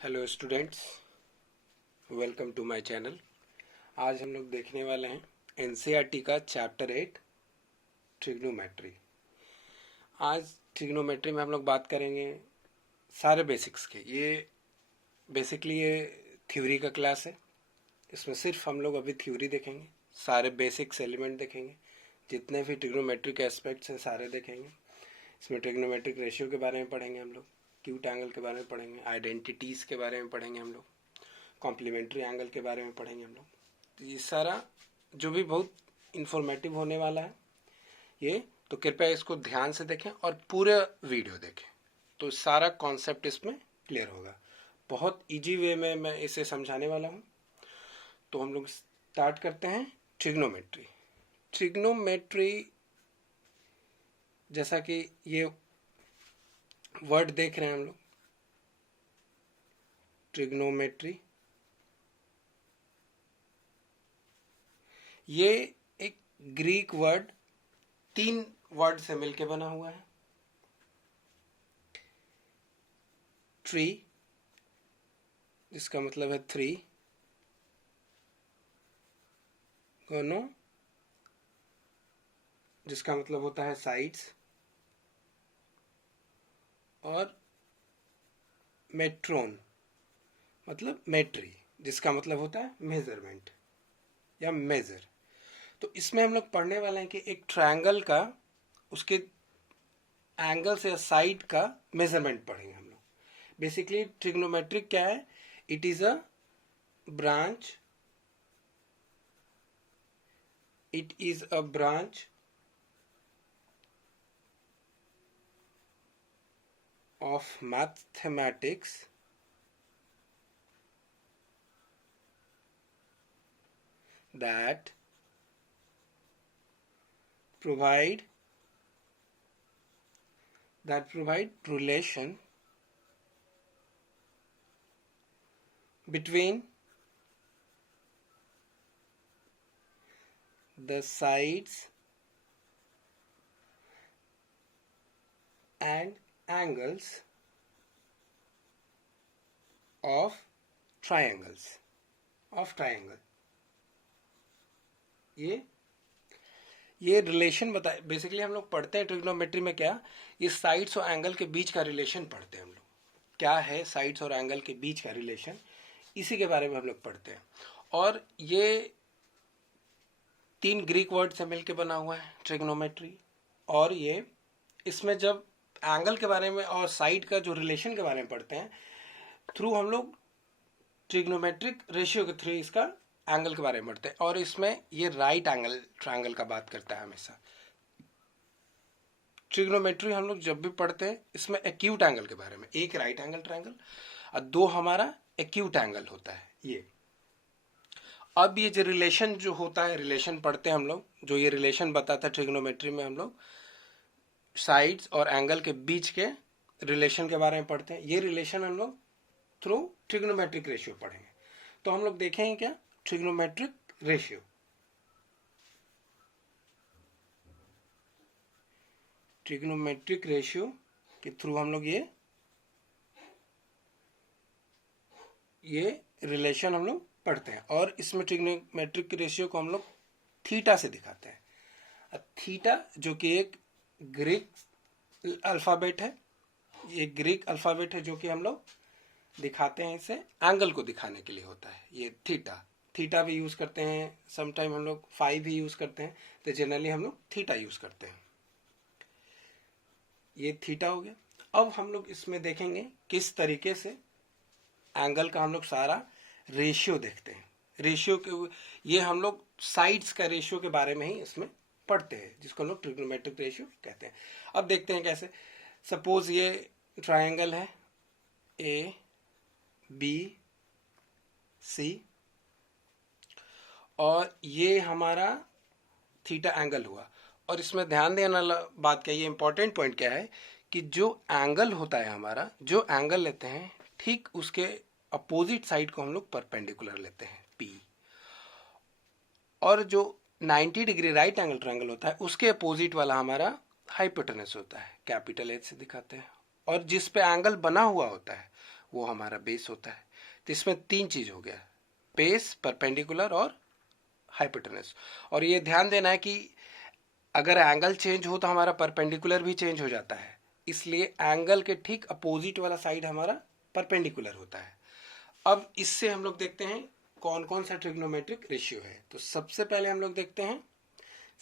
Hello students, welcome to my channel. आज हम लोग देखने वाले हैं एनसीईआरटी का चैप्टर 8 ट्रिग्नोमेट्री। आज ट्रिग्नोमेट्री में हम लोग बात करेंगे सारे बेसिक्स के। ये थ्योरी का क्लास है। इसमें सिर्फ हम लोग अभी थ्योरी देखेंगे, सारे बेसिक्स एलिमेंट देखेंगे, जितने भी ट्रिग्नोमेट्री के एस्पेक्ट्स हैं सारे देखेंगे। इसमें ट्रिग्नोमेट्रिक रेशियो के बारे में पढ़ेंगे हम लोग, क्यूट एंगल के बारे में पढ़ेंगे, आइडेंटिटीज़ के बारे में पढ़ेंगे हम लोग, कॉम्प्लीमेंट्री एंगल के बारे में पढ़ेंगे हम लोग। तो ये सारा जो भी बहुत इंफॉर्मेटिव होने वाला है ये, तो कृपया इसको ध्यान से देखें और पूरे वीडियो देखें, तो सारा कॉन्सेप्ट इसमें क्लियर होगा। बहुत इजी वे में मैं इसे समझाने वाला हूँ। तो हम लोग स्टार्ट करते हैं। ट्रिग्नोमेट्री ट्रिग्नोमेट्री जैसा कि ये वर्ड देख रहे हैं हम लोग, ट्रिग्नोमेट्री, ये एक ग्रीक वर्ड 3 वर्ड से मिलके बना हुआ है। ट्री जिसका मतलब है 3, गोनो जिसका मतलब होता है साइड्स, और मेट्रोन मतलब मेट्री जिसका मतलब होता है मेजरमेंट या मेजर। तो इसमें हम लोग पढ़ने वाले हैं कि एक ट्रायंगल का उसके एंगल से साइड का मेजरमेंट पढ़ेंगे हम लोग। बेसिकली ट्रिग्नोमेट्रिक क्या है? It is a branch of mathematics that provide relation between the sides and angles of triangle। ये रिलेशन बताए। बेसिकली हम लोग पढ़ते हैं ट्रिग्नोमेट्री में क्या, ये साइड्स और एंगल के बीच का रिलेशन पढ़ते हैं हम लोग। क्या है साइड्स और एंगल के बीच का रिलेशन, इसी के बारे में हम लोग पढ़ते हैं। और ये 3 ग्रीक वर्ड से मिलकर बना हुआ है ट्रिग्नोमेट्री। और ये इसमें जब एंगल के बारे में और साइड का जो रिलेशन के बारे में पढ़ते हैं, थ्रू हम लोग ट्रिग्नोमेट्रिक रेशियो के थ्रू इसका एंगल के बारे में पढ़ते हैं। और इसमें ये राइट एंगल ट्रायंगल का बात करता है हमेशा। ट्रिग्नोमेट्री हम लोग जब भी पढ़ते हैं इसमें एक्यूट एंगल के बारे में, एक राइट एंगल ट्रायंगल और 2 हमारा एक्यूट एंगल होता है ये। अब ये जो रिलेशन जो होता है, रिलेशन पढ़ते हैं हम लोग, जो ये रिलेशन बताता है ट्रिग्नोमेट्री में, हम लोग साइड्स और एंगल के बीच के रिलेशन के बारे में पढ़ते हैं। ये रिलेशन हम लोग थ्रू ट्रिग्नोमेट्रिक रेशियो पढ़ेंगे। तो हम लोग देखेंगे क्या, ट्रिग्नोमेट्रिक रेशियो। ट्रिग्नोमेट्रिक रेशियो के थ्रू हम लोग ये रिलेशन हम लोग पढ़ते हैं। और इसमें ट्रिग्नोमेट्रिक रेशियो को हम लोग थीटा से दिखाते हैं। थीटा जो कि एक ग्रीक अल्फाबेट है, ये ग्रीक अल्फाबेट है जो कि हम लोग दिखाते हैं, इसे एंगल को दिखाने के लिए होता है ये थीटा भी यूज करते हैं, समटाइम हम लोग फाई भी यूज करते हैं, तो जनरली हम लोग थीटा यूज करते हैं। ये थीटा हो गया। अब हम लोग इसमें देखेंगे किस तरीके से एंगल का हम लोग सारा रेशियो देखते हैं। रेशियो के ये हम लोग साइड्स का रेशियो के बारे में ही इसमें पढ़ते हैं, जिसको हम लोग ट्रिग्नोमेट्रिक रेशियो कहते हैं। अब देखते हैं कैसे। सपोज ये ट्रायंगल है ए बी सी, और ये हमारा थीटा एंगल हुआ। और इसमें ध्यान देने वाला बात क्या है, ये इंपॉर्टेंट पॉइंट क्या है कि जो एंगल होता है हमारा, जो एंगल लेते हैं, ठीक उसके अपोजिट साइड को हम लोग परपेंडिकुलर लेते हैं पी। और जो 90 डिग्री राइट एंगल ट्रायंगल होता है उसके अपोजिट वाला हमारा हाइपोटेनस होता है, कैपिटल एच से दिखाते हैं। और जिस पे एंगल बना हुआ होता है वो हमारा बेस होता है। तो इसमें 3 चीज हो गया, बेस, परपेंडिकुलर और हाइपोटेनस। और ये ध्यान देना है कि अगर एंगल चेंज हो तो हमारा परपेंडिकुलर भी चेंज हो जाता है, इसलिए एंगल के ठीक अपोजिट वाला साइड हमारा परपेंडिकुलर होता है। अब इससे हम लोग देखते हैं कौन कौन सा ट्रिग्नोमेट्रिक रेशियो है। तो सबसे पहले हम लोग देखते हैं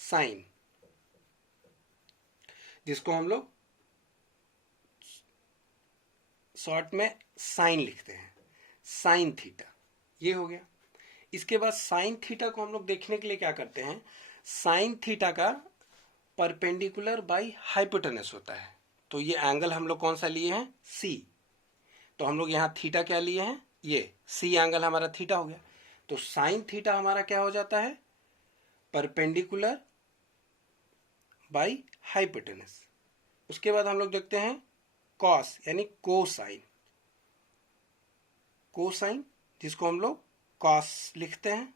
साइन, जिसको हम लोग शॉर्ट में साइन लिखते हैं, साइन थीटा, ये हो गया। इसके बाद साइन थीटा को हम लोग देखने के लिए क्या करते हैं, साइन थीटा का परपेंडिकुलर बाई हाइपोटेनस होता है। तो ये एंगल हम लोग कौन सा लिए हैं, सी। तो हम लोग यहाँ थीटा क्या लिए हैं, ये सी एंगल हमारा थीटा हो गया। तो साइन थीटा हमारा क्या हो जाता है, परपेंडिकुलर बाई हाइपोटेनस। उसके बाद हम लोग देखते हैं कॉस यानी कोसाइन, कोसाइन जिसको हम लोग कॉस लिखते हैं,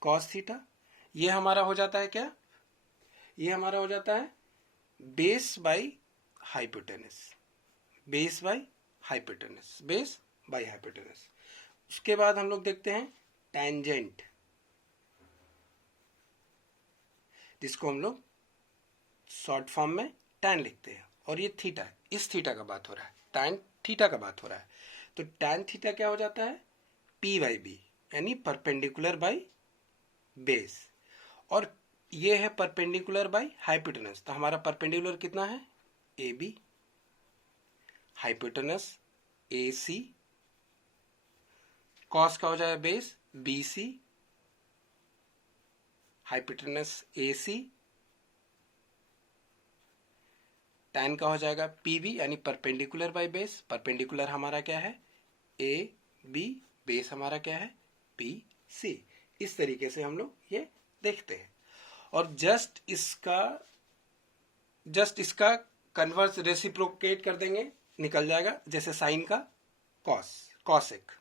कॉस थीटा। ये हमारा हो जाता है क्या, ये हमारा हो जाता है base by hypotenuse, base by hypotenuse, base by hypotenuse. उसके बाद हम लोग देखते हैं टेंजेंट, जिसको हम लोग शॉर्ट फॉर्म में टैन लिखते हैं, और ये थीटा है, इस थीटा का बात हो रहा है, टैन थीटा का बात हो रहा है। तो टैन थीटा क्या हो जाता है, पी बाई बी, यानी परपेंडिकुलर बाई बेस, और ये है परपेंडिकुलर बाई हाइपोटेनस। तो हमारा परपेंडिकुलर कितना है, A B, hypotenuse A C, cos का हो जाएगा base B C, hypotenuse A C, tan का हो जाएगा पी बी, यानी परपेंडिकुलर बाई बेस। परपेंडिकुलर हमारा क्या है, ए बी, बेस हमारा क्या है, पी सी। इस तरीके से हम लोग ये देखते हैं। और जस्ट इसका कन्वर्स रेसिप्रोकेट कर देंगे, निकल जाएगा, जैसे साइन का cos, cosec,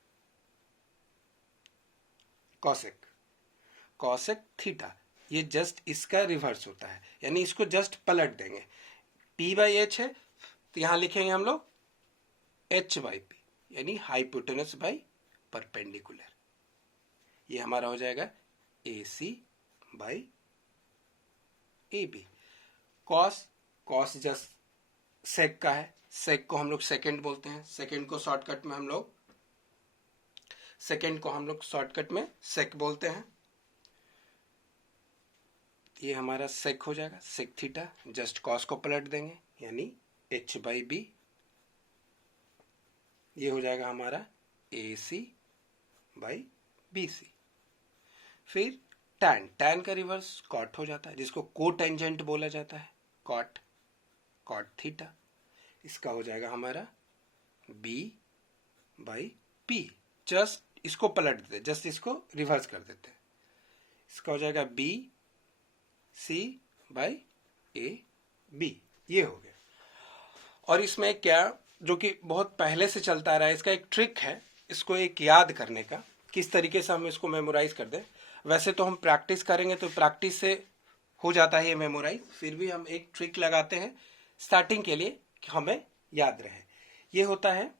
cosec, cosec theta, ये जस्ट इसका रिवर्स होता है, यानी इसको जस्ट पलट देंगे। पी बाई एच है तो यहां लिखेंगे हम लोग एच बाई पी, यानी हाइपोटेनस बाई परपेंडिकुलर। ये हमारा हो जाएगा A C by A B. Cos, cos just sec का है, सेक को हम लोग सेकेंड बोलते हैं, सेकेंड को शॉर्टकट में हम लोग सेक बोलते हैं। ये हमारा सेक हो जाएगा, सेक थीटा, जस्ट कॉस को पलट देंगे, यानी एच बाई बी। ये हो जाएगा हमारा ए सी बाई बी सी। फिर टैन, टैन का रिवर्स कॉट हो जाता है, जिसको कोटेंजेंट बोला जाता है, कॉट, कॉट थीटा। इसका हो जाएगा हमारा बी बाई पी, जस्ट इसको पलट देते, जस्ट इसको रिवर्स कर देते, इसका हो जाएगा B C by A B. ये हो गया। और इसमें क्या, जो कि बहुत पहले से चलता आ रहा है, इसका एक ट्रिक है, इसको एक याद करने का, किस तरीके से हम इसको मेमोराइज कर दें। वैसे तो हम प्रैक्टिस करेंगे तो प्रैक्टिस से हो जाता है ये मेमोराइज, फिर भी हम एक ट्रिक लगाते हैं स्टार्टिंग के लिए कि हमें याद रहे। ये होता है,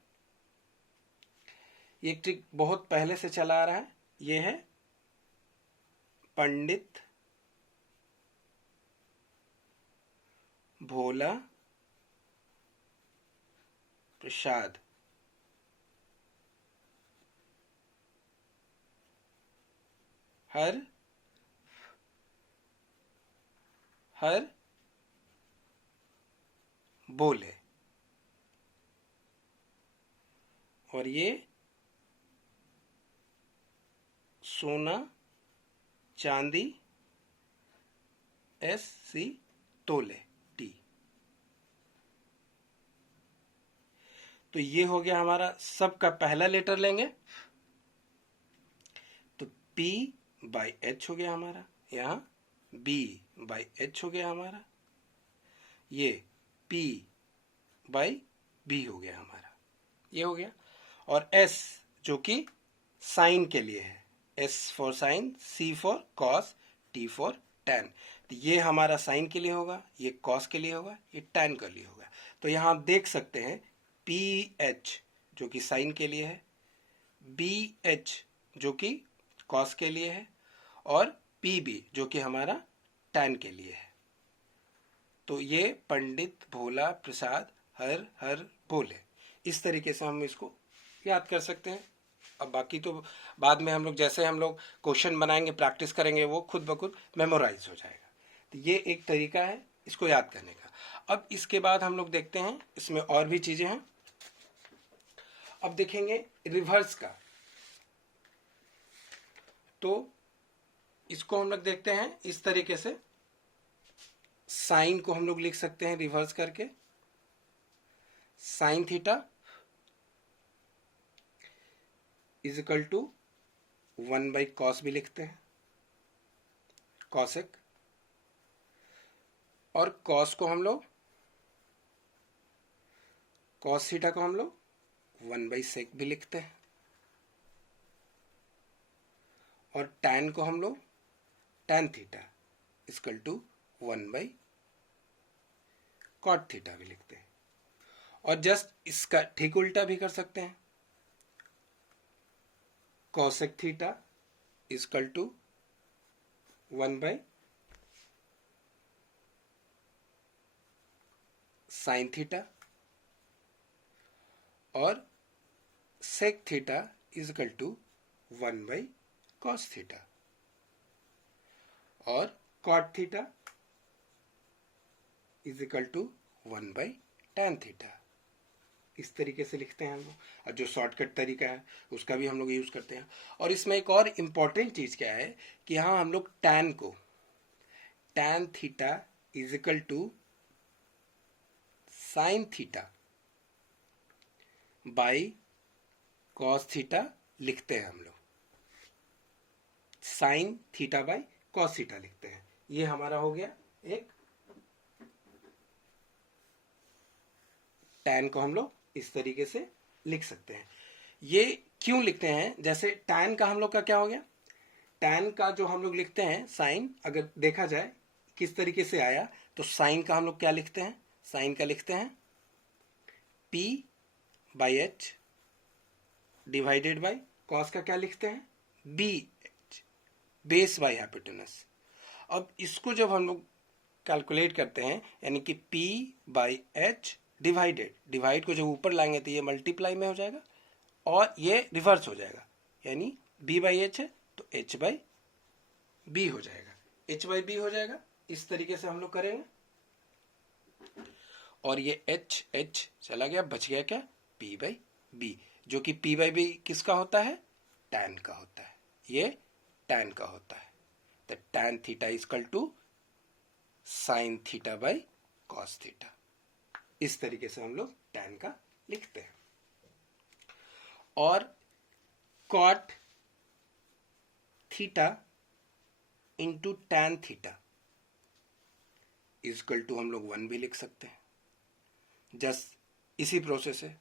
ये ट्रिक बहुत पहले से चला आ रहा है, ये है पंडित भोला प्रसाद हर बोले। और ये सोना चांदी एस सी तोले टी। तो ये हो गया हमारा, सबका पहला लेटर लेंगे तो P बाई एच हो गया हमारा, यहाँ B बाई एच हो गया हमारा, ये P बाई B हो गया हमारा, ये हो गया। और S जो कि साइन के लिए है, S for sine, C for cos, T for tan. तो ये हमारा साइन के लिए होगा, ये कॉस के लिए होगा, ये टैन के लिए होगा। तो यहाँ आप देख सकते हैं पी एच जो कि साइन के लिए है, BH जो कि कॉस के लिए है, और PB जो कि हमारा टैन के लिए है। तो ये पंडित भोला प्रसाद हर हर बोले, इस तरीके से हम इसको याद कर सकते हैं। अब बाकी तो बाद में हम लोग जैसे हम लोग क्वेश्चन बनाएंगे, प्रैक्टिस करेंगे, वो खुद ब खुद मेमोराइज हो जाएगा। तो ये एक तरीका है इसको याद करने का। अब इसके बाद हम लोग देखते हैं इसमें और भी चीजें हैं। अब देखेंगे रिवर्स का, तो इसको हम लोग देखते हैं इस तरीके से। साइन को हम लोग लिख सकते हैं रिवर्स करके, sine theta is equal to 1/cos भी लिखते हैं, कॉसेक। और कॉस को हम लोग, कॉस थीटा को हम लोग 1/sec भी लिखते हैं। और टैन को हम लोग tan theta equal to 1/cot theta भी लिखते हैं। और जस्ट इसका ठीक उल्टा भी कर सकते हैं, cosec theta equal to 1/sin theta, और sec theta equal to 1/cos theta, और cot theta is equal to 1/tan theta. इस तरीके से लिखते हैं हम लोग। और जो शॉर्टकट तरीका है उसका भी हम लोग यूज करते हैं। और इसमें एक और इम्पॉर्टेंट चीज क्या है कि यहाँ हम लोग टैन को tan theta is equal to sine theta by cos theta लिखते हैं। हम लोग sine theta by cos theta लिखते हैं। ये हमारा हो गया एक। टैन को हम लोग इस तरीके से लिख सकते हैं। ये क्यों लिखते हैं, जैसे टैन का हम लोग का क्या हो गया, टैन का जो हम लोग लिखते हैं साइन, अगर देखा जाए किस तरीके से आया, तो साइन का हम लोग क्या लिखते हैं, साइन का लिखते हैं P/H डिवाइडेड बाई, कॉस का क्या लिखते हैं BH, बेस बाई हाइपोटेनस। अब इसको जब हम लोग कैलकुलेट करते हैं, यानी कि P/H डिवाइड को जब ऊपर लाएंगे तो ये मल्टीप्लाई में हो जाएगा, और ये रिवर्स हो जाएगा, यानी B/H है तो H/B हो जाएगा, H/B हो जाएगा। इस तरीके से हम लोग करेंगे। और ये H चला गया, बच गया क्या, P/B, जो कि P/B किसका होता है, टैन का होता है। ये टैन का होता है। तो tan theta equal to sine theta by cos theta. इस तरीके से हम लोग टैन का लिखते हैं। और cot theta into tan theta equal to हम लोग 1 भी लिख सकते हैं। जस्ट इसी प्रोसेस है,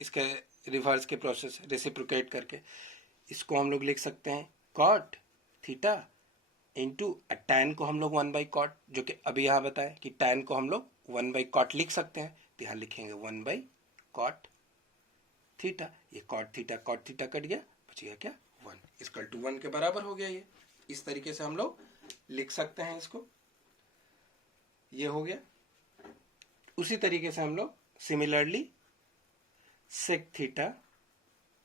इसके रिवर्स के प्रोसेस रेसिप्रोकेट करके इसको हम लोग लिख सकते हैं कॉट थीटा इंटू टैन को हम लोग 1/cot, जो कि अभी यहाँ बताएं कि टैन को हम लोग 1/cot लिख सकते हैं, तो यहाँ लिखेंगे 1/cot थीटा। ये cot थीटा कट गया, बच गया क्या 1, इक्वल टू 1 के बराबर हो गया। ये इस तरीके से हम लोग लिख सकते हैं इसको। ये हो गया। उसी तरीके से हम लोग similarly sec theta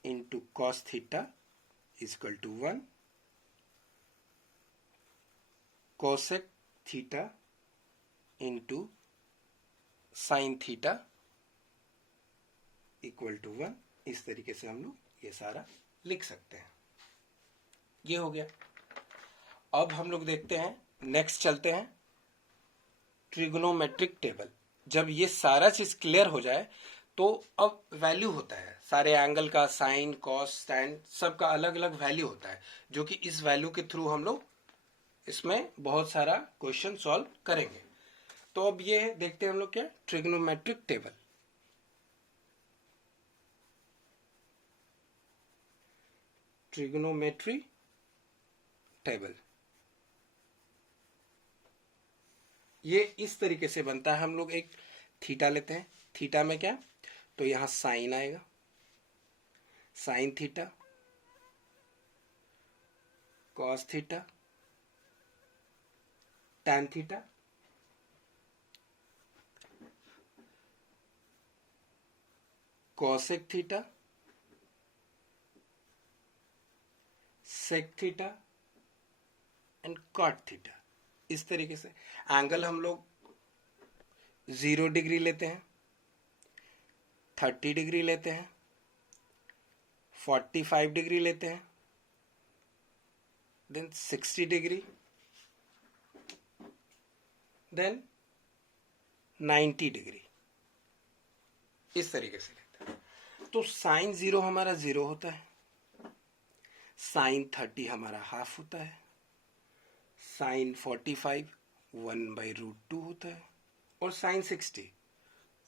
into cos theta equal to 1, cosec theta into sine theta equal to 1। इस तरीके से हम लोग ये सारा लिख सकते हैं। ये हो गया। अब हम लोग देखते हैं, नेक्स्ट चलते हैं ट्रिग्नोमेट्रिक टेबल। जब ये सारा चीज क्लियर हो जाए तो अब वैल्यू होता है सारे एंगल का, साइन कॉस टैन सबका अलग अलग वैल्यू होता है, जो कि इस वैल्यू के थ्रू हम लोग इसमें बहुत सारा क्वेश्चन सॉल्व करेंगे। तो अब ये देखते हैं हम लोग क्या, ट्रिग्नोमेट्रिक टेबल। ट्रिग्नोमेट्री टेबल ये इस तरीके से बनता है। हम लोग एक थीटा लेते हैं, थीटा में क्या, तो यहां साइन आएगा, sine theta, cos theta, tan theta, cosec theta, sec theta and cot theta. इस तरीके से एंगल हम लोग 0 डिग्री लेते हैं, 30 डिग्री लेते हैं, 45 डिग्री लेते हैं, देन 60 डिग्री, देन 90 डिग्री, इस तरीके से लेते हैं। तो साइन 0 हमारा 0 होता है, साइन 30 हमारा हाफ होता है, साइन 45 1/√2 होता है, और साइन 60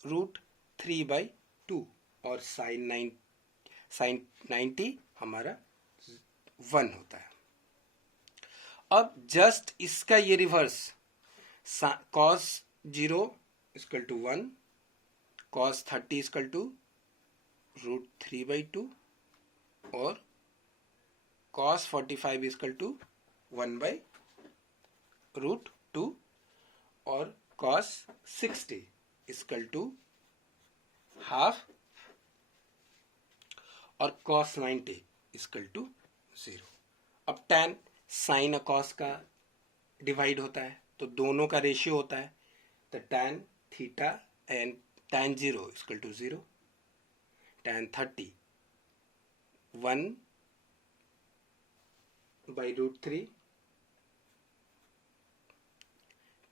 √3/2, और साइन 90 हमारा 1 होता है। अब जस्ट इसका ये रिवर्स, cos 0 = 1, cos 30 = √3/2, और cos 45 = 1/√2, और cos 60 = हाफ, और cos 90 = 0। अब tan sin cos का डिवाइड होता है, तो दोनों का रेशियो होता है, तो tan theta and tan 0 = 0, tan 30 1/√3,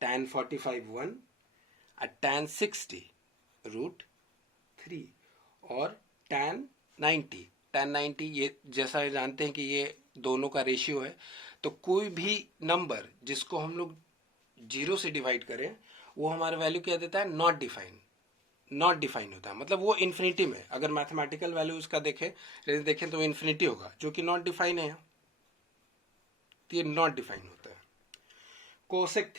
tan 45 1, और tan 60 √3, और tan 90 ये जैसा जानते हैं कि ये दोनों का रेशियो है, तो कोई भी नंबर जिसको हम लोग 0 से डिवाइड करें वो हमारा वैल्यू क्या देता है, नॉट डिफाइन होता है, मतलब वो इन्फिनिटी में, अगर मैथमेटिकल वैल्यू उसका देखें तो इन्फिनिटी होगा, जो कि नॉट डिफाइन है, तो ये नॉट डिफाइन होता है। कोसेक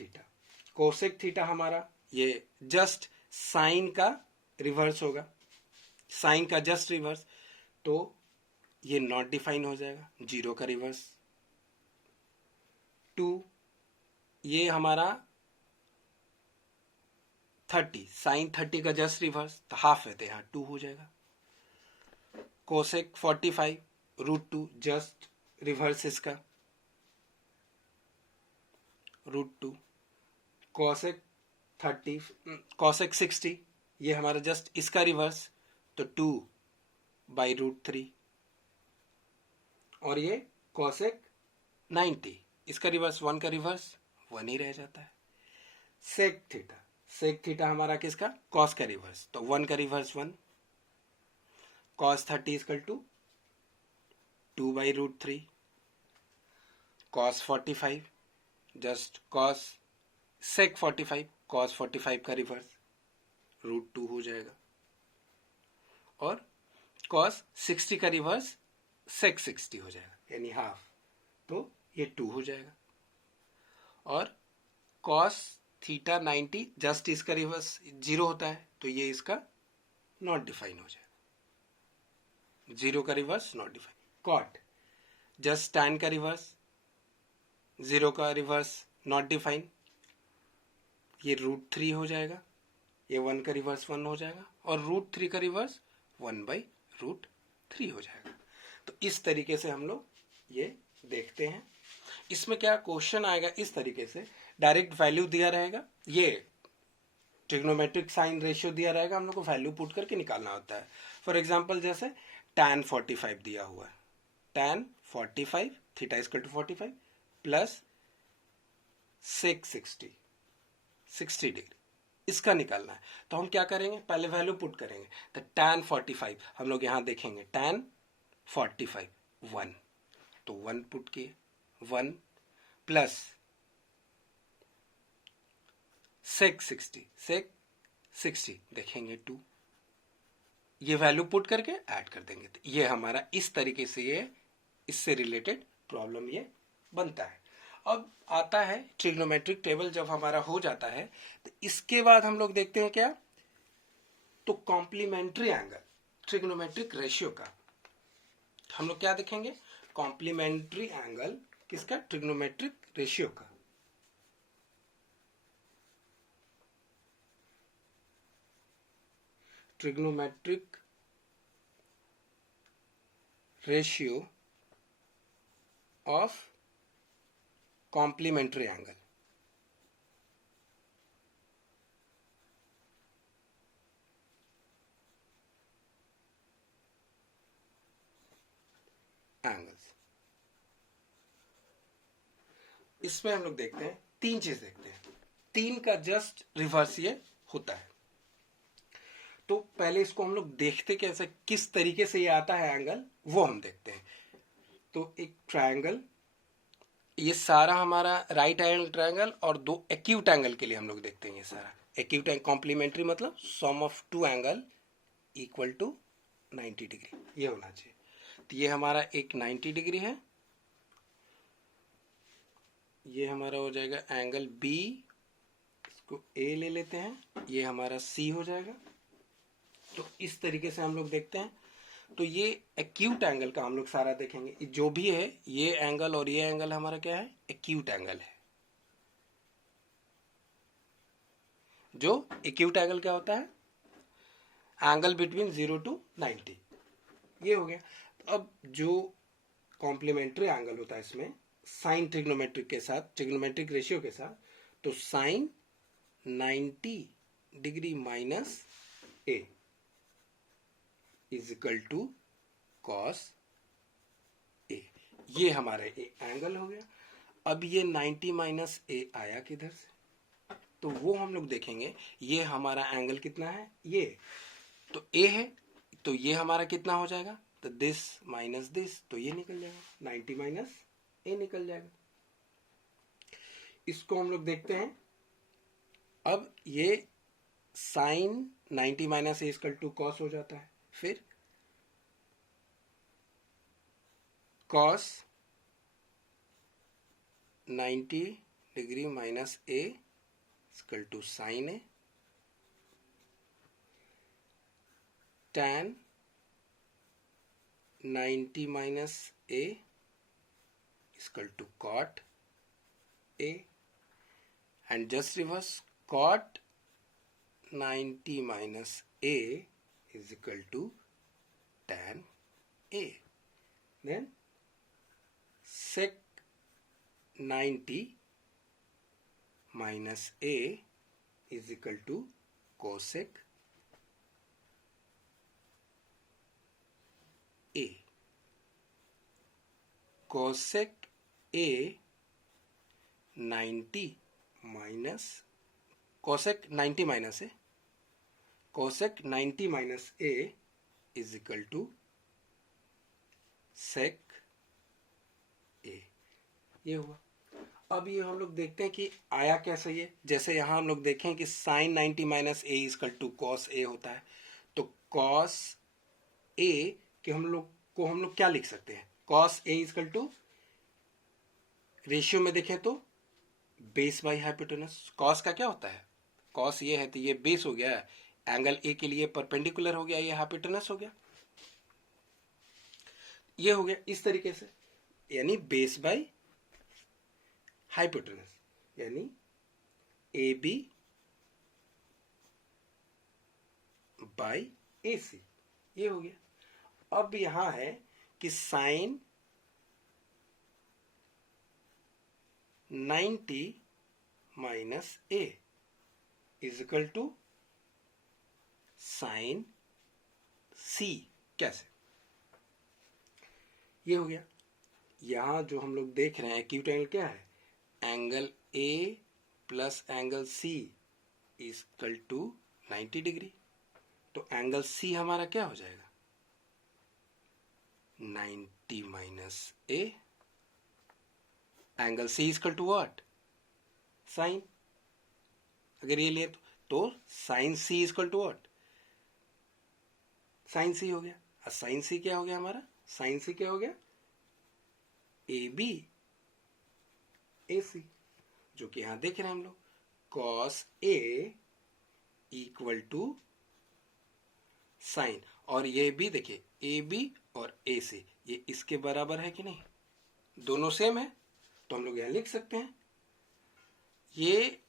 थीटा हमारा ये जस्ट साइन का रिवर्स होगा, साइन का जस्ट रिवर्स, तो ये नॉट डिफाइन हो जाएगा, 0 का रिवर्स। 2 ये हमारा 30, साइन 30 का जस्ट रिवर्स, तो हाफ रहते हैं, यहाँ 2 हो जाएगा। कोसेक 45 √2 जस्ट रिवर्स इसका, √2। कोसेक 60 ये हमारा जस्ट इसका रिवर्स, तो 2/√3, और ये कोसेक 90 इसका रिवर्स, 1 का रिवर्स 1 ही रह जाता है। सेक थीटा हमारा किसका, कॉस का रिवर्स, तो 1 का रिवर्स 1, cos 30 = 2/√3, cos 45 जस्ट सेक 45, cos 45 का रिवर्स √2 हो जाएगा, और cos 60 का रिवर्स सेक 60 हो जाएगा, यानी हाफ, तो ये 2 हो जाएगा। और cos थीटा 90 जस्ट इसका रिवर्स 0 होता है, तो ये इसका नॉट डिफाइन हो जाएगा, 0 का reverse not define. Cot just tan का रिवर्स, 0 का रिवर्स नॉट डिफाइन, ये √3 हो जाएगा, ये 1 का रिवर्स 1 हो जाएगा, और √3 का रिवर्स 1/√3 हो जाएगा। तो इस तरीके से हम लोग ये देखते हैं। इसमें क्या क्वेश्चन आएगा, इस तरीके से डायरेक्ट वैल्यू दिया रहेगा, ये ट्रिग्नोमेट्रिक साइन रेशियो दिया रहेगा, हम लोग को वैल्यू पुट करके निकालना होता है। फॉर एग्जांपल जैसे tan 45 दिया हुआ है, tan 45 theta = 45 plus sec 60 degree, इसका निकालना है। तो हम क्या करेंगे, पहले वैल्यू पुट करेंगे, तो tan 45 हम लोग यहां देखेंगे, tan 45 1, तो 1 पुट किए, 1 प्लस सेक 60 देखेंगे 2, ये वैल्यू पुट करके ऐड कर देंगे, तो ये हमारा इस तरीके से ये इससे रिलेटेड प्रॉब्लम ये बनता है। अब आता है ट्रिग्नोमेट्रिक टेबल, जब हमारा हो जाता है तो इसके बाद हम लोग देखते हैं क्या, तो कॉम्प्लीमेंट्री एंगल ट्रिग्नोमेट्रिक रेशियो का। हम लोग क्या देखेंगे, कॉम्प्लीमेंट्री एंगल किसका, ट्रिग्नोमेट्रिक रेशियो का। Trigonometric ratio of complementary angle. Angles, इसमें हम लोग देखते हैं तीन चीज देखते हैं, तीन का जस्ट रिवर्स ये होता है। तो पहले इसको हम लोग देखते कैसे, किस तरीके से ये आता है एंगल, वो हम देखते हैं। तो एक ट्रायंगल, ये सारा हमारा राइट एंगल ट्रायंगल और दो एक्यूट एंगल के लिए हम लोग देखते हैं। ये सारा एक्यूट एंगल कॉम्प्लीमेंट्री मतलब sum of two angle equal to 90 degree, ये होना चाहिए। तो ये हमारा एक 90 डिग्री है, ये हमारा हो जाएगा एंगल बी, इसको ए ले लेते हैं, ये हमारा सी हो जाएगा। तो इस तरीके से हम लोग देखते हैं। तो ये एक्यूट एंगल का हम लोग सारा देखेंगे, जो भी है ये एंगल और ये एंगल हमारा क्या है, एक्यूट एंगल है। जो एक्यूट एंगल क्या होता है, एंगल बिटवीन 0 to 90, ये हो गया। तो अब जो कॉम्प्लीमेंट्री एंगल होता है इसमें साइन ट्रिग्नोमेट्रिक के साथ, ट्रिग्नोमेट्रिक रेशियो के साथ, तो sine 90 degree minus A is equal to cos A, ये हमारा एंगल हो गया। अब ये 90 माइनस ए आया किधर से, तो वो हम लोग देखेंगे। ये हमारा एंगल कितना है, ये तो ए है, तो ये हमारा कितना हो जाएगा, तो दिस माइनस दिस, तो ये निकल जाएगा 90 माइनस ए निकल जाएगा। इसको हम लोग देखते हैं। अब ये sine 90 minus A equal to cos हो जाता है, फिर cos 90 degree minus A equal to sine A, tan 90 minus A equal to cot a, and just reverse, cot 90 minus a is equal to tan a. Then sec 90 minus a is equal to cosec a. Cosec a 90 minus cosec 90 minus a, cosec 90 minus a is equal to sec a, ये हुआ। अब ये हम लोग देखते हैं कि आया कैसे ये, जैसे यहाँ हम लोग देखें कि sine 90 minus A equal to cos A होता है, तो कॉस ए कि हम लोग क्या लिख सकते हैं, cos A equal to ratio में देखें तो बेस बाई हाइपोटेनस। कॉस का क्या होता है, कॉस ये है तो ये बेस हो गया, एंगल ए के लिए परपेंडिकुलर हो गया, ये हाइपोटेनस हो गया, ये हो गया इस तरीके से, यानी बेस बाई हाइपोटेनस, यानी ए बी बाई ए सी, ये हो गया। अब यहां है कि sine 90 minus A is equal to sine C, कैसे, ये हो गया। यहां जो हम लोग देख रहे हैं एक्यूट एंगल क्या है, angle A plus angle C is equal to 90 degree, तो एंगल सी हमारा क्या हो जाएगा, 90 minus A, angle C is equal to what, sine, अगर ये लिए तो sine C is equal to what, sine C हो गया। और साइन सी क्या हो गया हमारा, साइन सी क्या हो गया, ए बी ए सी, जो कि यहां देख रहे हैं हम लोग, cos A equal to sine, और ये भी देखिए ए बी और ए सी, ये इसके बराबर है कि नहीं, दोनों सेम है, तो हम लोग यहां लिख सकते हैं ये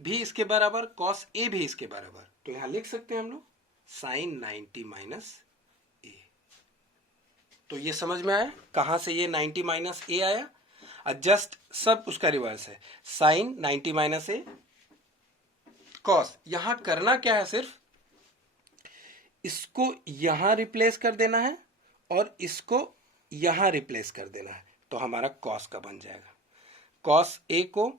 भी इसके बराबर, कॉस ए भी इसके बराबर, तो यहां लिख सकते हैं हम लोग साइन 90 माइनस ए। तो ये समझ में आया कहां से ये 90 माइनस ए आया। जस्ट सब उसका रिवर्स है, साइन 90 माइनस ए कॉस। यहां करना क्या है, सिर्फ इसको यहां रिप्लेस कर देना है और इसको यहां रिप्लेस कर देना है, तो हमारा कॉस का बन जाएगा। कॉस ए को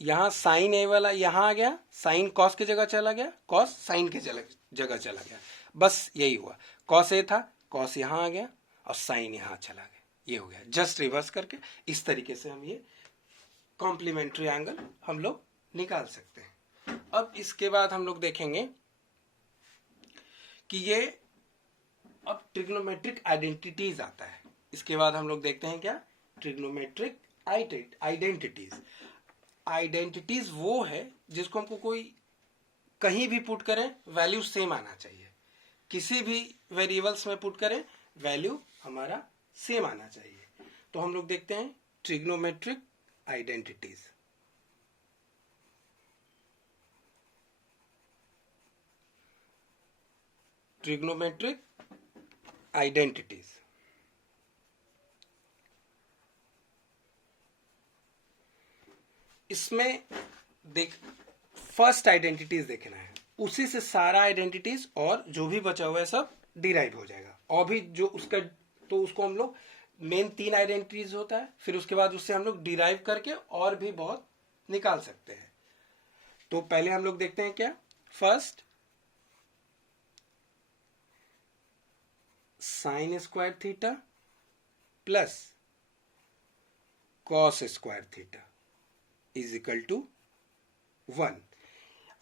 यहां साइन ए वाला यहां आ गया, साइन कॉस की जगह चला गया, कॉस साइन की जगह चला गया, बस यही हुआ। कॉस ए था, कॉस यहां आ गया और साइन यहां चला गया, ये हो गया। जस्ट रिवर्स करके इस तरीके से हम ये कॉम्प्लीमेंट्री एंगल हम लोग निकाल सकते हैं। अब इसके बाद हम लोग देखेंगे कि ये अब ट्रिग्नोमेट्रिक आइडेंटिटीज आता है। इसके बाद हम लोग देखते हैं क्या, ट्रिग्नोमेट्रिक आइडेंटिटीज। आइडेंटिटीज वो है जिसको हमको कोई कहीं भी पुट करें वैल्यू सेम आना चाहिए, किसी भी वेरिएबल्स में पुट करें वैल्यू हमारा सेम आना चाहिए। तो हम लोग देखते हैं ट्रिग्नोमेट्रिक आइडेंटिटीज। ट्रिग्नोमेट्रिक आइडेंटिटीज, इसमें देख फर्स्ट आइडेंटिटीज देखना है, उसी से सारा आइडेंटिटीज और जो भी बचा हुआ है सब डिराइव हो जाएगा। और भी जो उसका, तो उसको हम लोग मेन 3 आइडेंटिटीज होता है, फिर उसके बाद उससे हम लोग डिराइव करके और भी बहुत निकाल सकते हैं। तो पहले हम लोग देखते हैं क्या, first sine square theta plus cos square theta is equal to 1।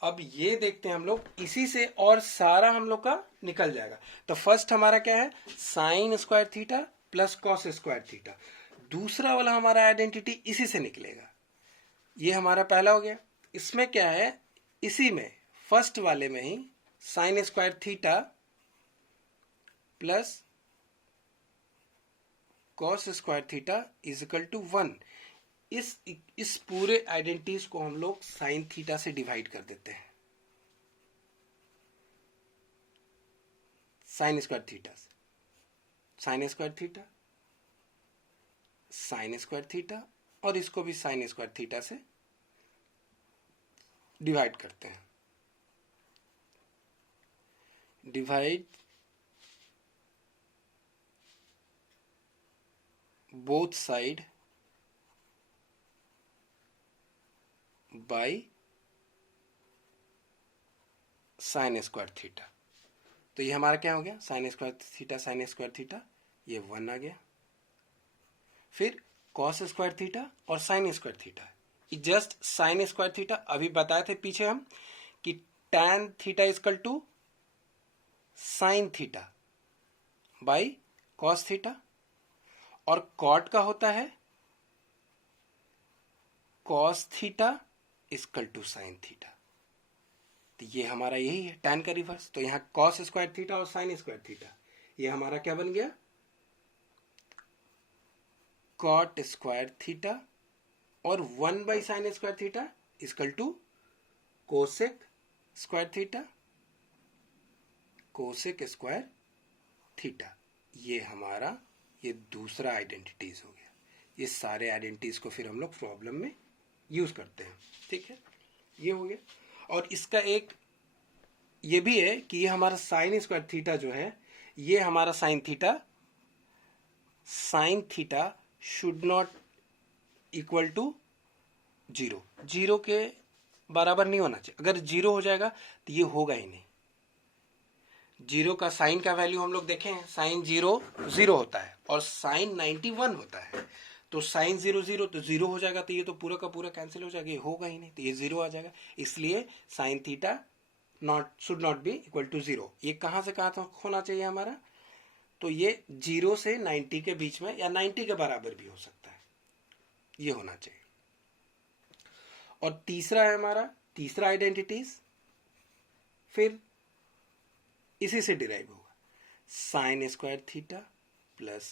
अब ये देखते हैं हम लोग, इसी से और सारा हम लोग का निकल जाएगा। तो फर्स्ट हमारा क्या है, sign square theta plus cos square theta. दूसरा वाला हमारा आइडेंटिटी इसी से निकलेगा, ये हमारा पहला हो गया। इसमें क्या है, इसी में फर्स्ट वाले में ही sine square theta plus cos square theta is equal to 1। इस पूरे आइडेंटिटीज को हम लोग साइन थीटा से डिवाइड कर देते हैं, साइन स्क्वायर थीटा से sign square theta, sign square theta, और इसको भी साइन स्क्वायर थीटा से डिवाइड करते हैं। Divide both side by sine square theta. तो ये हमारा क्या हो गया, साइन स्क्वायर थीटा, ये 1 आ गया। फिर कॉस स्क्वायर थीटा और sine square theta, just sine square theta अभी बताए थे पीछे हम कि tan theta equal to sine theta by cos theta, और कॉट का होता है cos theta equal to sine theta. तो ये हमारा यही है tan का रिवर्स। तो यहां कॉस स्क्वायर थीटा और साइन स्क्वायर थीटा, ये हमारा क्या बन गया, कॉट स्क्वायर थीटा, और 1 by sine square theta equal to cosec square theta, cosec square theta. ये हमारा ये दूसरा आइडेंटिटीज हो गया। ये सारे आइडेंटिटीज को फिर हम लोग प्रॉब्लम में यूज करते हैं, ठीक है, ये हो गया। और इसका एक ये भी है कि ये हमारा साइन स्क्वायर थीटा जो है, ये हमारा sine theta should not equal to 0, 0 के बराबर नहीं होना चाहिए। अगर 0 हो जाएगा तो ये होगा ही नहीं। 0 का साइन का वैल्यू हम लोग देखें, साइन 0 0 होता है और साइन 91 होता है। तो साइन 0 0 तो 0 हो जाएगा, तो ये तो पूरा का पूरा कैंसिल हो जाएगा, ये होगा ही नहीं, तो ये 0 आ जाएगा। इसलिए sine theta should not be equal to 0। ये कहां से कहां तक होना चाहिए हमारा, तो ये 0 से 90 के बीच में या 90 के बराबर भी हो सकता है, ये होना चाहिए। और तीसरा है हमारा तीसरा आइडेंटिटीज, फिर इसी से डिराइव होगा sine square theta plus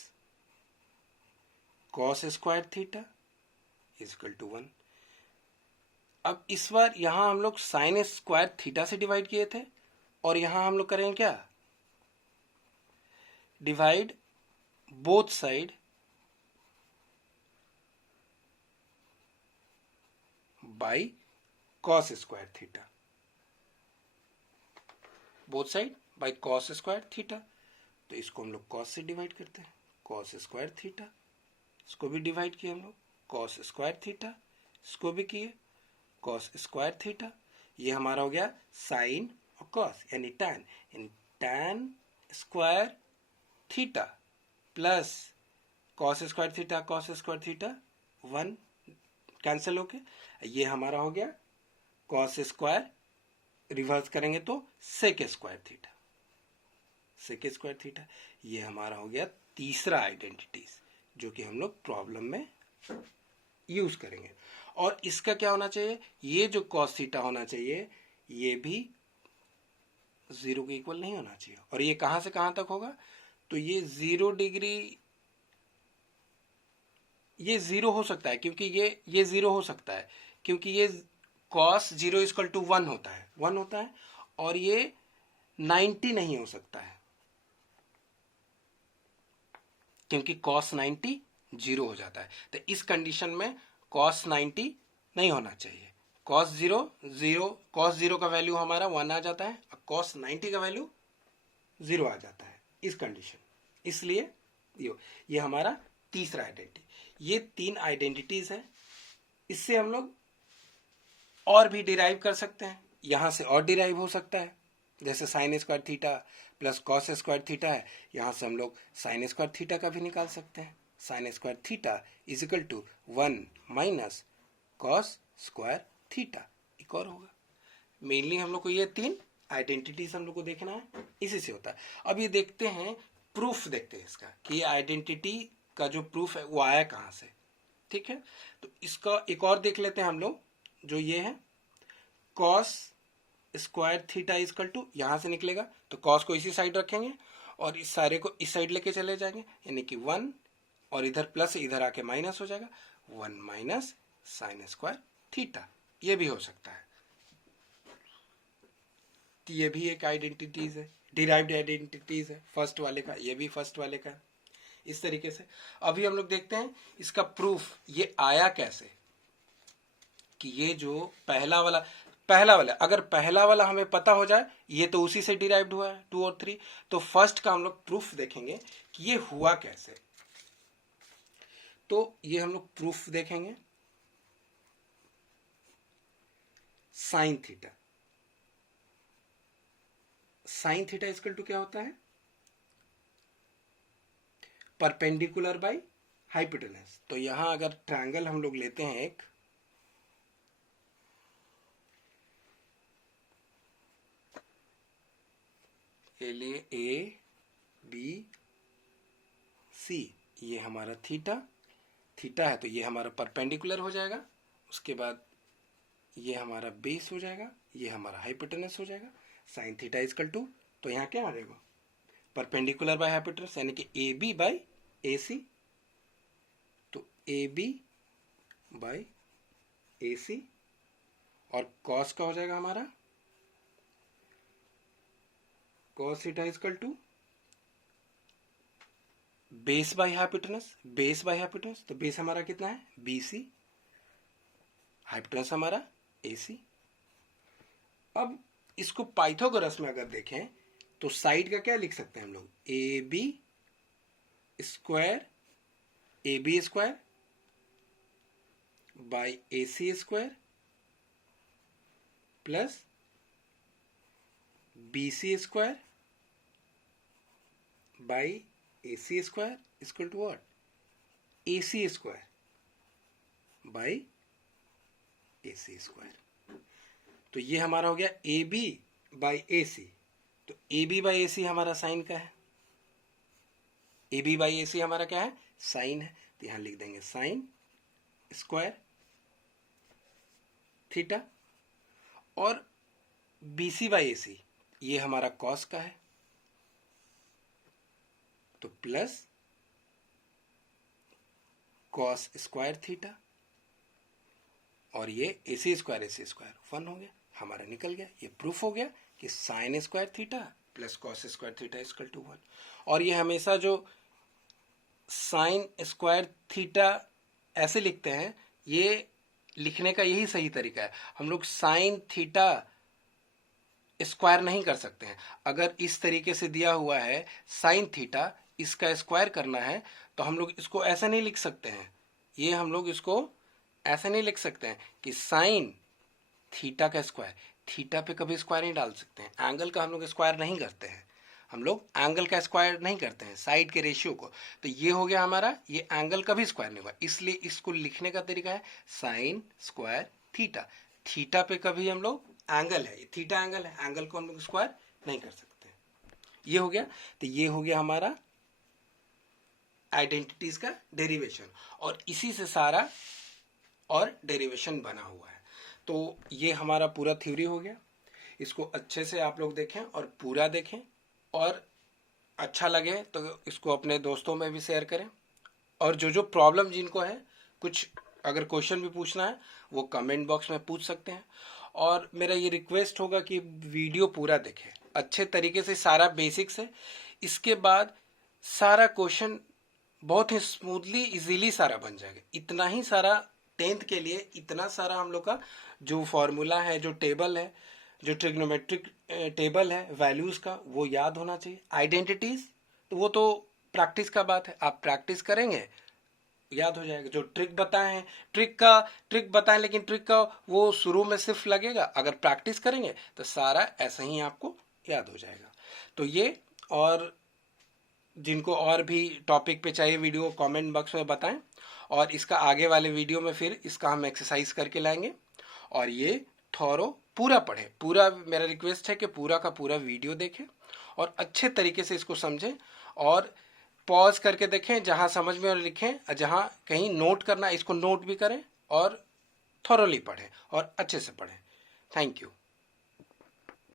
cos square theta is equal to 1। अब इस बार यहां हम लोग साइन स्क्वायर थीटा से डिवाइड किए थे और यहां हम लोग करेंगे क्या, divide both side by cos square theta, both side by cos square theta. तो इसको हम लोग कॉस से डिवाइड करते हैं, कॉस स्क्वायर थीटा, इसको भी डिवाइड किए हम लोग कॉस स्क्वायर थीटा, इसको भी किए कॉस स्क्वायर थीटा। ये हमारा हो गया साइन और कॉस यानी tan square theta plus cos square theta 1 cancel होके ये हमारा हो गया कॉस स्क्वायर, रिवर्स करेंगे तो सेक स्क्वायर थीटा। ये हमारा हो गया तीसरा आइडेंटिटीज जो कि हम लोग प्रॉब्लम में यूज करेंगे। और इसका क्या होना चाहिए, ये जो कॉस थीटा होना चाहिए ये भी 0 के इक्वल नहीं होना चाहिए। और ये कहां से कहां तक होगा, तो ये 0 डिग्री, ये 0 हो सकता है क्योंकि ये 0 हो सकता है क्योंकि ये कॉस 0 इक्वल टू 1 होता है और ये 90 नहीं हो सकता है क्योंकि cos 90 0 हो जाता है। तो इस कंडीशन में cos 90 नहीं होना चाहिए। cos 0 का वैल्यू हमारा 1 आ जाता है और cos 90 का वैल्यू 0 आ जाता है इस कंडीशन। इसलिए ये हमारा तीसरा आइडेंटिटी। ये 3 आइडेंटिटीज है, इससे हम लोग और भी डिराइव कर सकते हैं, यहां से और डिराइव हो सकता है। जैसे sign square theta plus cos square theta है, यहां से हम लोग साइन स्क्वायर थीटा का भी निकाल सकते हैं। Sine square theta is equal to 1 minus cos square theta. एक और होगा। मेनली हम लोग को ये 3 आइडेंटिटीज हम लोग को देखना है, इसी से होता है। अब ये देखते हैं, प्रूफ देखते हैं इसका कि आइडेंटिटी का जो प्रूफ है वो आया कहां से। ठीक है, तो इसका एक और देख लेते हैं हम लोग, जो ये है cos square theta is equal to, यहां से निकलेगा तो कॉस को इसी साइड रखेंगे और इस सारे को इस साइड लेके चले जाएंगे, यानी कि 1 और इधर प्लस इधर आके माइनस हो जाएगा, 1 माइनस साइन स्क्वायर थीटा। ये भी हो सकता है, तो ये भी एक आइडेंटिटीज है, डिराइव्ड आइडेंटिटीज है फर्स्ट वाले का, ये भी फर्स्ट वाले का। इस तरीके से अभी हम लोग देखते हैं इसका प्रूफ ये आया कैसे, कि ये जो पहला वाला अगर पहला वाला हमें पता हो जाए, ये तो उसी से डिराइव्ड हुआ है 2 और 3, तो फर्स्ट का हम लोग प्रूफ देखेंगे कि ये हुआ कैसे। तो ये हम लोग प्रूफ देखेंगे, साइन थीटा इक्वल टू क्या होता है, परपेंडिकुलर बाय हाइपोटेनस। तो यहां अगर ट्रायंगल हम लोग लेते हैं एक, के लिए ए बी सी, ये हमारा थीटा है तो ये हमारा परपेंडिकुलर हो जाएगा, उसके बाद ये हमारा बेस हो जाएगा, ये हमारा हाइपोटेनस हो जाएगा। साइन थीटा इजकल टू, तो यहाँ क्या आ जाएगा, परपेंडिकुलर बाय हाइपोटेनस यानी कि ए बी बाई ए सी। तो ए बी बाई ए सी और कॉस का हो जाएगा हमारा cos theta is equal to base by hypotenuse, तो बेस हमारा कितना है BC, हाइपोटेनस हमारा AC। अब इसको पाइथागोरस में अगर देखें तो साइड का क्या लिख सकते हैं हम लोग, AB square by AC square plus BC square by AC square equal to what, AC square by AC square. तो ये हमारा हो गया AB बाई AC। तो AB बाई AC हमारा साइन का है, AB बाई AC हमारा क्या है, साइन है। तो यहां लिख देंगे साइन स्क्वायर थीटा, और BC बाई AC ये हमारा कॉस का है, तो प्लस कॉस स्क्वायर थीटा, और ये AC स्क्वायर 1 हो गया, हमारा निकल गया। ये प्रूफ हो गया कि sine square theta plus cos square theta equal to 1। और ये हमेशा जो साइन स्क्वायर थीटा ऐसे लिखते हैं, ये लिखने का यही सही तरीका है। हम लोग साइन थीटा स्क्वायर नहीं कर सकते हैं। अगर इस तरीके से दिया हुआ है साइन थीटा, इसका स्क्वायर करना है, तो हम लोग इसको ऐसा नहीं लिख सकते हैं। ये हम लोग इसको ऐसा नहीं लिख सकते हैं कि साइन थीटा का स्क्वायर, थीटा पे कभी स्क्वायर नहीं डाल सकते हैं। एंगल का हम लोग स्क्वायर नहीं करते हैं, हम लोग एंगल का स्क्वायर नहीं करते हैं, साइड के रेशियो को। तो ये हो गया हमारा, ये एंगल कभी स्क्वायर नहीं हुआ, इसलिए इसको लिखने का तरीका है साइन स्क्वायर थीटा। थीटा पे कभी हम लोग एंगल है, थीटा एंगल है, एंगल को हम लोग स्क्वायर नहीं कर सकते। ये हो गया। तो ये हो गया हमारा आइडेंटिटीज का डेरिवेशन, और इसी से सारा और डेरिवेशन बना हुआ है। तो ये हमारा पूरा थ्योरी हो गया। इसको अच्छे से आप लोग देखें और पूरा देखें, और अच्छा लगे तो इसको अपने दोस्तों में भी शेयर करें। और जो प्रॉब्लम जिनको है, कुछ अगर क्वेश्चन भी पूछना है वो कमेंट बॉक्स में पूछ सकते हैं। और मेरा ये रिक्वेस्ट होगा कि वीडियो पूरा देखें अच्छे तरीके से, सारा बेसिक्स है। इसके बाद सारा क्वेश्चन बहुत ही स्मूथली इजीली सारा बन जाएगा। इतना ही सारा 10th के लिए, इतना सारा हम लोग का जो फॉर्मूला है, जो टेबल है, जो ट्रिग्नोमेट्रिक टेबल है वैल्यूज का, वो याद होना चाहिए। आइडेंटिटीज तो वो तो प्रैक्टिस का बात है, आप प्रैक्टिस करेंगे याद हो जाएगा। जो ट्रिक बताए हैं, ट्रिक बताएं, लेकिन ट्रिक का वो शुरू में सिर्फ लगेगा, अगर प्रैक्टिस करेंगे तो सारा ऐसा ही आपको याद हो जाएगा। तो ये, और जिनको और भी टॉपिक पे चाहिए वीडियो, कमेंट बॉक्स में बताएं, और इसका आगे वाले वीडियो में फिर इसका हम एक्सरसाइज करके लाएंगे। और ये थॉरो पूरा पढ़ें, पूरा मेरा रिक्वेस्ट है कि पूरा का पूरा वीडियो देखें और अच्छे तरीके से इसको समझें, और पॉज करके देखें जहां समझ में और लिखें, जहां कहीं नोट करना इसको नोट भी करें, और थॉरोली पढ़ें और अच्छे से पढ़ें। Thank you.